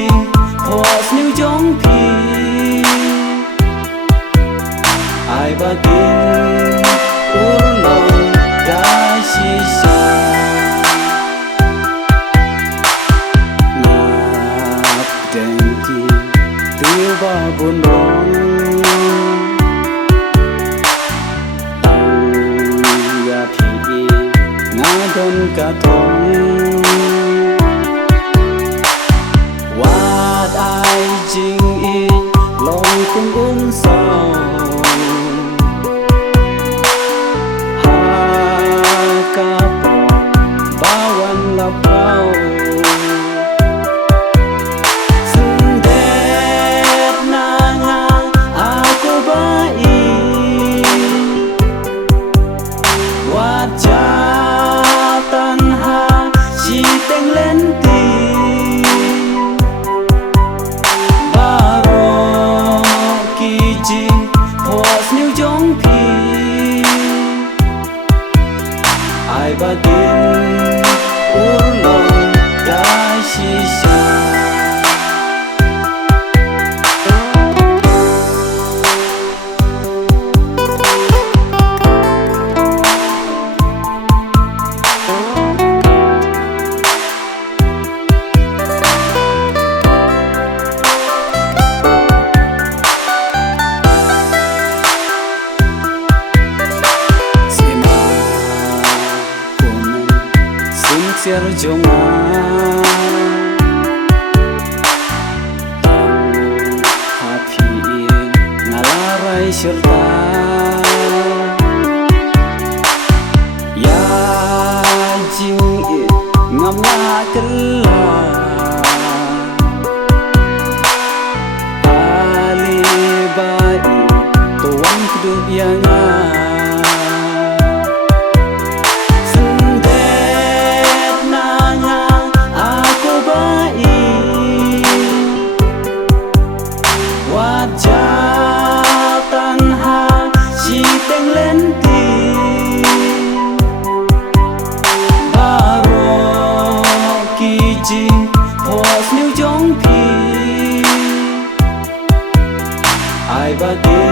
jing Hos new jong pi Ai bagin urlong da shisha Nap dengki tiu ba bunong Ngadon katong Wat ai jing i long kung sao Ha kapo bawan lapau Sendet nangang aku bai Wajah Ai bagin urlong da shisha Siar jonga Tang hapi ngalarai serta Ya jing ngam ngakela Ali bai tuang keduk yang Wajah tanha si teng lenti Baro kijing hos new jong pi Ai bagin